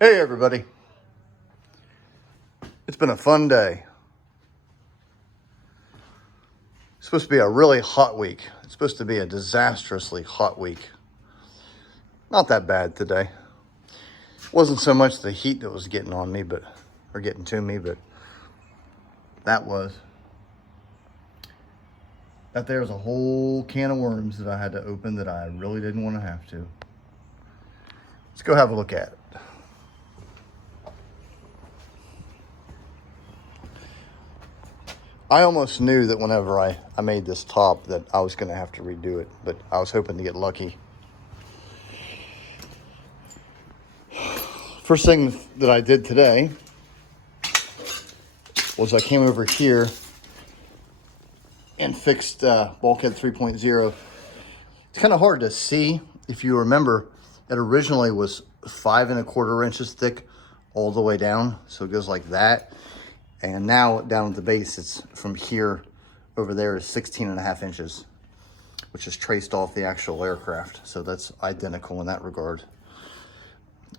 Hey everybody, it's been a fun day. It's supposed to be a really hot week. It's supposed to be a disastrously hot week. Not that bad today. It wasn't so much the heat that was getting on me, or getting to me, but that was. That there's a whole can of worms that I had to open that I really didn't want to have to. Let's go have a look at it. I almost knew that whenever I made this top that I was going to have to redo it, but I was hoping to get lucky. First thing that I did today was I came over here and fixed Bulkhead 3.0. It's kind of hard to see. If you remember, it originally was 5 1/4 inches thick all the way down. So it goes like that. And now down at the base, it's from here over there is 16.5 inches, which is traced off the actual aircraft. So that's identical in that regard.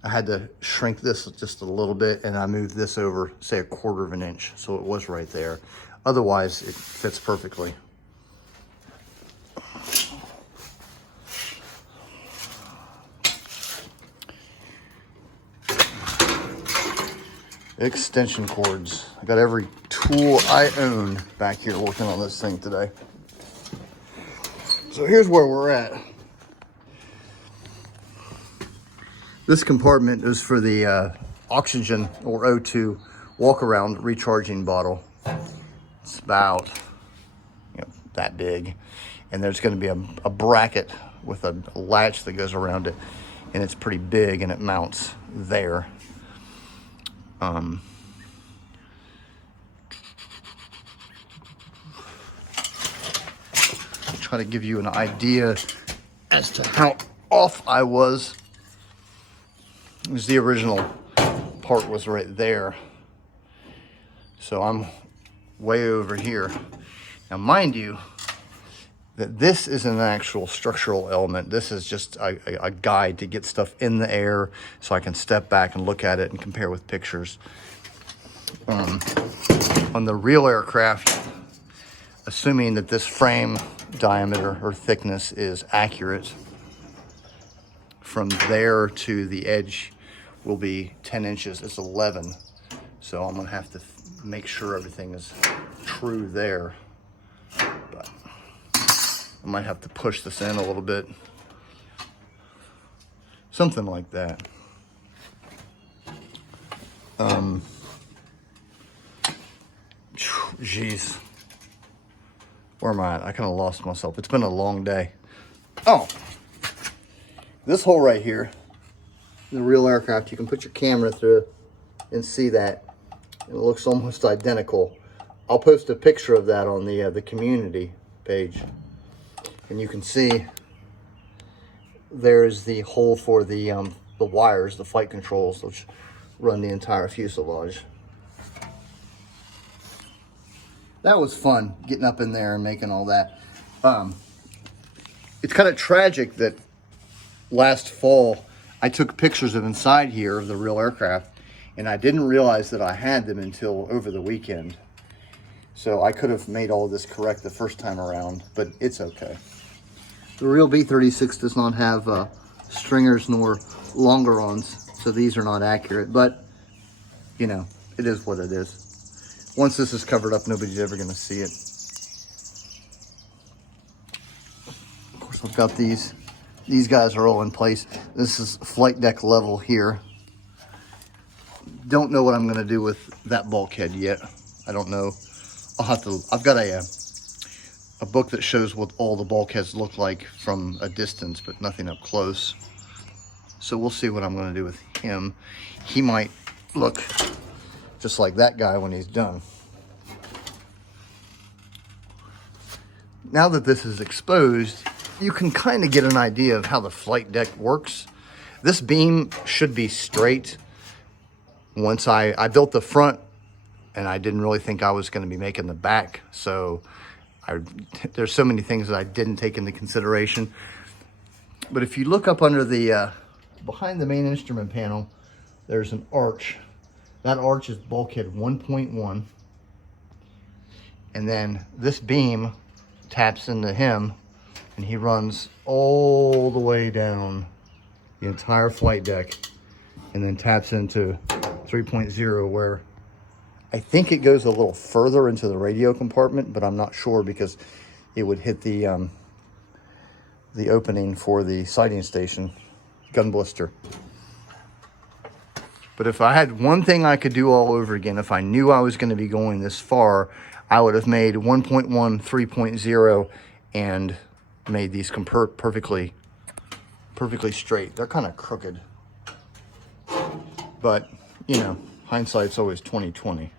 I had to shrink this just a little bit, and I moved this over, say, 1/4 inch. So it was right there. Otherwise, it fits perfectly. Extension cords. I got every tool I own back here working on this thing today. So here's where we're at. This compartment is for the oxygen or O2 walk-around recharging bottle. It's about that big. And there's going to be a bracket with a latch that goes around it. And it's pretty big and it mounts there. Try to give you an idea as to how off I was. Because the original part was right there. So I'm way over here. Now mind you, that this isn't an actual structural element. This is just a guide to get stuff in the air so I can step back and look at it and compare with pictures. On the real aircraft, assuming that this frame diameter or thickness is accurate, from there to the edge will be 10 inches. It's 11. So I'm gonna have to make sure everything is true there. But I might have to push this in a little bit. Something like that. Jeez. Where am I at? I kind of lost myself. It's been a long day. Oh, this hole right here, the real aircraft, you can put your camera through and see that. It looks almost identical. I'll post a picture of that on the community page. And you can see there's the hole for the wires, the flight controls, which run the entire fuselage. That was fun, getting up in there and making all that. It's kind of tragic that last fall I took pictures of inside here of the real aircraft, and I didn't realize that I had them until over the weekend. So I could have made all of this correct the first time around, but it's okay. The real B-36 does not have stringers nor longerons, so these are not accurate, but you know, it is what it is. Once this is covered up, nobody's ever going to see it. Of course, I've got these. These guys are all in place. This is flight deck level here. Don't know what I'm going to do with that bulkhead yet. I don't know. I'll have to. I've got a book that shows what all the bulkheads look like from a distance, but nothing up close. So we'll see what I'm going to do with him. He might look just like that guy when he's done. Now that this is exposed, you can kind of get an idea of how the flight deck works. This beam should be straight. Once I built the front, and I didn't really think I was going to be making the back, so there's so many things that I didn't take into consideration. But if you look up under the behind the main instrument panel, there's an arch. That arch is bulkhead 1.1. And then this beam taps into him, and he runs all the way down the entire flight deck, and then taps into 3.0, where I think it goes a little further into the radio compartment, but I'm not sure because it would hit the opening for the sighting station, gun blister. But if I had one thing I could do all over again, if I knew I was going to be going this far, I would have made 1.1 3.0 and made these perfectly straight. They're kind of crooked, but you know, hindsight's always 20/20.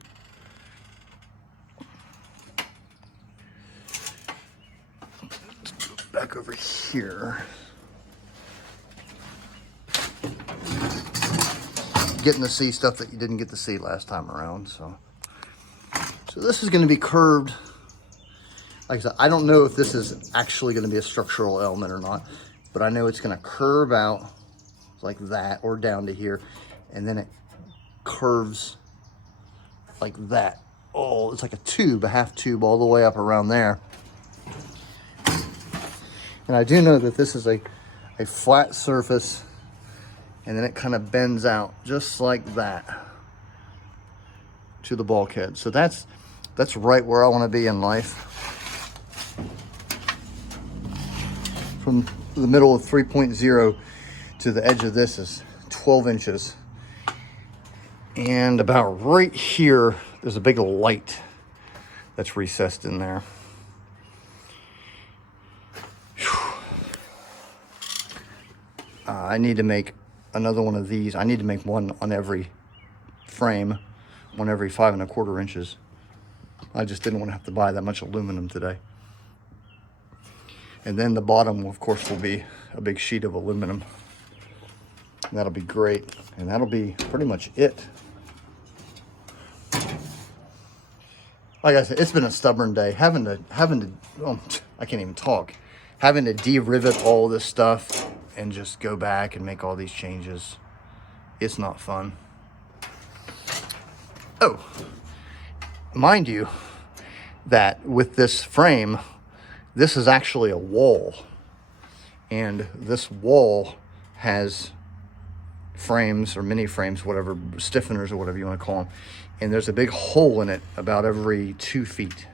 Back over here, getting to see stuff that you didn't get to see last time around. So this is going to be curved. Like I said, I don't know if this is actually going to be a structural element or not, but I know it's going to curve out like that or down to here, and then it curves like that. Oh, it's like a tube, a half tube all the way up around there. And I do know that this is a flat surface, and then it kind of bends out just like that to the bulkhead. So that's right where I want to be in life. From the middle of 3.0 to the edge of this is 12 inches. And about right here, there's a big light that's recessed in there. I need to make another one of these. I need to make one on every frame, one every 5 1/4 inches. I just didn't want to have to buy that much aluminum today. And then the bottom, of course, will be a big sheet of aluminum. And that'll be great. And that'll be pretty much it. Like I said, it's been a stubborn day. Having to, oh, I can't even talk. Having to de-rivet all this stuff and just go back and make all these changes. It's not fun. Oh, mind you, that with this frame, this is actually a wall. And this wall has frames or mini frames, whatever, stiffeners or whatever you want to call them. And there's a big hole in it about every 2 feet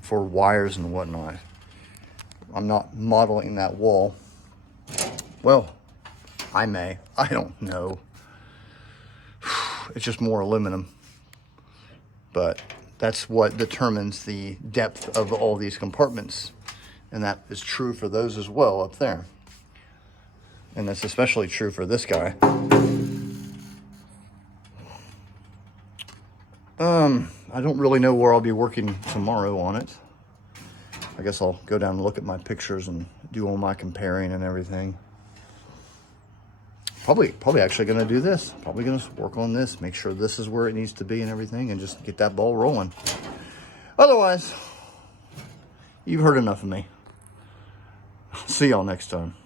for wires and whatnot. I'm not modeling that wall. Well, I may. I don't know. It's just more aluminum. But that's what determines the depth of all these compartments. And that is true for those as well up there. And that's especially true for this guy. I don't really know where I'll be working tomorrow on it. I guess I'll go down and look at my pictures and do all my comparing and everything. Probably actually going to do this. Probably going to work on this, make sure this is where it needs to be and everything, and just get that ball rolling. Otherwise, you've heard enough of me. See y'all next time.